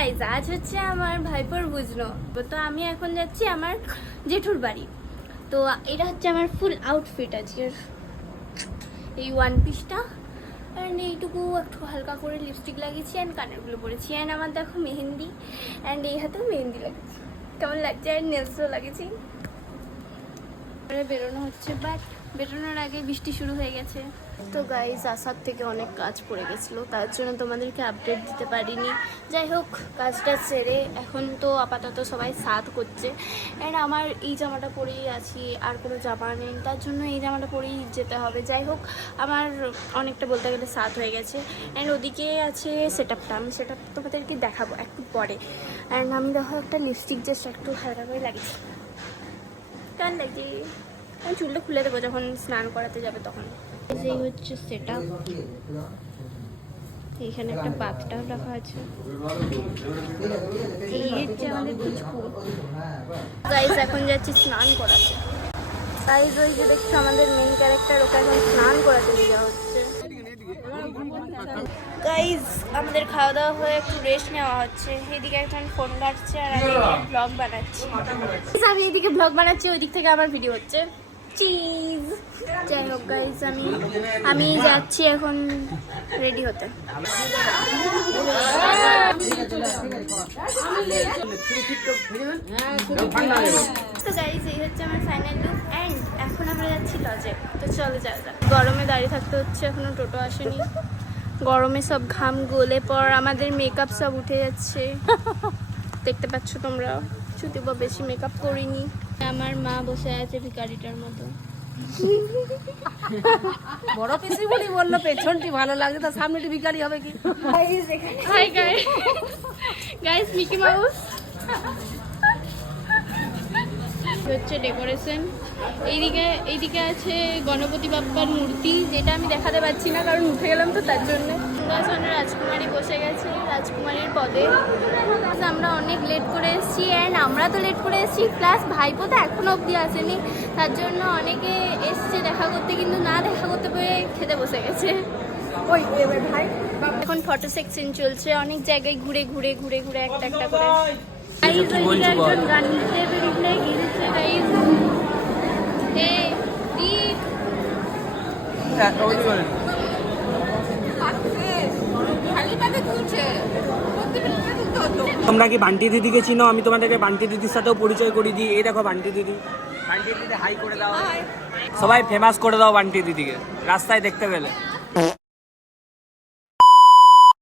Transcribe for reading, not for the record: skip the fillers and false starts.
Guys আজ হচ্ছে আমার ভাইপোর বুঝলো, তো আমি এখন যাচ্ছি আমার জেঠুর বাড়ি। তো এটা হচ্ছে আমার ফুল আউটফিট আজকের, এই ওয়ান পিসটা অ্যান্ড এইটুকু একটু হালকা করে লিপস্টিক লাগিয়েছি অ্যান্ড কানেরগুলো পরেছি অ্যান্ড আমার দেখো মেহেন্দি অ্যান্ড এই হাতেও মেহেন্দি লাগিয়েছি, কেমন লাগছে, অ্যান্ড নেলসও লাগিয়েছি। বেরোনো হচ্ছে, বাট বেরোনোর আগে বৃষ্টি শুরু হয়ে গেছে। তো গাইজ আসার থেকে অনেক কাজ পড়ে গেছিলো, তার জন্য তোমাদেরকে আপডেট দিতে পারিনি। যাই হোক, কাজটা সেরে এখন তো আপাতত সবাই সাথ করছে অ্যান্ড আমার এই জামাটা পরেই আছি, আর কোনো জামা নেই, তার জন্য এই জামাটা পরেই যেতে হবে। যাই হোক, আমার অনেকটা বলতে গেলে সাথ হয়ে গেছে অ্যান্ড ওদিকে আছে সেট আপটা, আমি সেট আপ তোমাদেরকে দেখাবো একটু পরে। অ্যান্ড আমি দেখো একটা লিপস্টিক জাস্ট একটু হালকা করে লাগিয়েছি, কেমন লাগে। আমি চুলটা খুলে দেবো যখন স্নান করাতে যাবে তখন। এই হচ্ছে সেটা, এইখানে একটা বাথটাব রাখা আছে, এই হচ্ছে আমাদের পুচকু। গাইস এখন যাচ্ছি স্নান করাতে। গাইস ওই যে দেখছো আমাদের মেন ক্যারেক্টার, ওকে এখন স্নান করাতে নিয়ে যাওয়া হচ্ছে। গাইস আমাদের খাওয়া দাওয়া হয়ে একটু রেস্ট নেওয়া হচ্ছে, এদিকে এখন ফোন ঘাটছে আর আমি ব্লগ বানাচ্ছি। আমি এদিকে ব্লগ বানাচ্ছি, ওই দিক থেকে আমার ভিডিও হচ্ছে। চিজ। যাই হোক গাইস, আমি যাচ্ছি এখন রেডি হতে। তো গাইস এই হচ্ছে আমার ফাইনাল লুক অ্যান্ড এখন আমরা যাচ্ছি লজে। তো চলো যাওয়া যাক। গরমে দাঁড়িয়ে থাকতে হচ্ছে, এখনো টোটো আসেনি, গরমে সব ঘাম গলে পর আমাদের মেকআপ সব উঠে যাচ্ছে, দেখতে পাচ্ছ তোমরা। যদি বা বেশি মেকআপ করিনি। আমার মা বসে আছে ভিখারিটার মতো। বড় পিসি বলি বললো পেছনটি ভালো লাগে, তার সামনেটি ভিখারি হবে কি? হাই গাইস, মিকি মাউস হচ্ছে ডেকোরেশন। এইদিকে আছে গণপতি বাপ্পার মূর্তি, যেটা আমি দেখাতে পারছি না কারণ উঠে গেলাম তো, তার জন্য। রাজকুমারী বসে গেছে রাজকুমারীর পদে। আমরা অনেক লেট করে এসেছি অ্যান্ড আমরা তো লেট করে এসেছি, প্লাস ভাইপো তো এখনো অবধি আসেনি, তার জন্য অনেকে এসছে দেখা করতে, কিন্তু না দেখা করতে পেরে খেতে বসে গেছে। ওই ভাই এখন ফটো সেকশন চলছে, অনেক জায়গায় ঘুরে ঘুরে ঘুরে ঘুরে একটা একটা করে। একজন গান লিখতে বেরিয়ে গিয়েছে গাইজ। তোমরা কি বান্টি দিদিকে চিনো? আমি তোমাদেরকে বান্টি দিদির সাথেও পরিচয় করে দিই। এই দেখো বান্টি দিদি, বান্টি দিদি হাই করে দাও, সবাই ফেমাস করে দাও বান্টি দিদিকে রাস্তায় দেখতে পেলে।